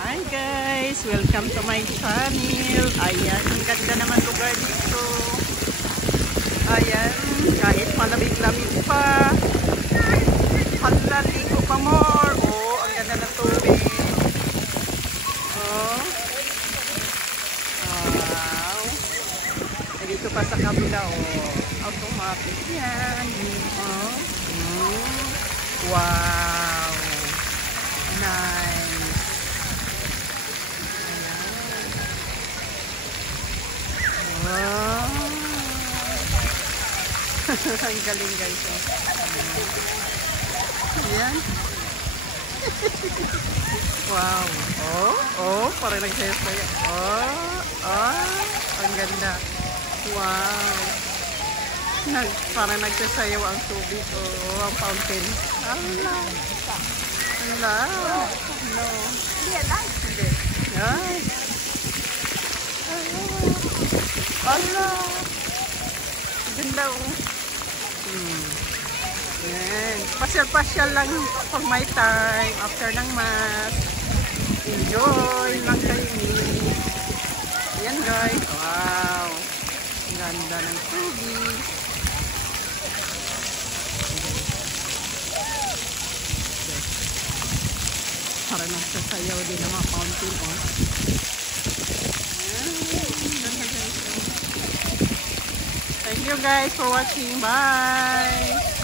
Hi guys! Welcome to my channel. Ayan, ang ganda naman lugar dito. Ayan, kahit malamig-lamig pa. Halaligo pa more. Oh, ang ganda ng tubig. Oh. Wow. Dito pa sa kabila, oh. Automatic yan. Oh. Wow. Nice. Wow. Ang galing guys. Ayan. Wow. Oh, parang nagsasaya. Ang ganda. Wow. Parang nagsasayaw ang tubig. Oh, ang fountain. Allah. Allah. No. Hindi. Ay. Allah. Ganda oh. Ayan. Pasyal-pasyal lang for my time after ng mass. Enjoy lang kayo. Ayan guys. Wow. Ganda ng tubig. Para nagsasayaw din ang mga fountain oh. Thank you guys for watching. Bye!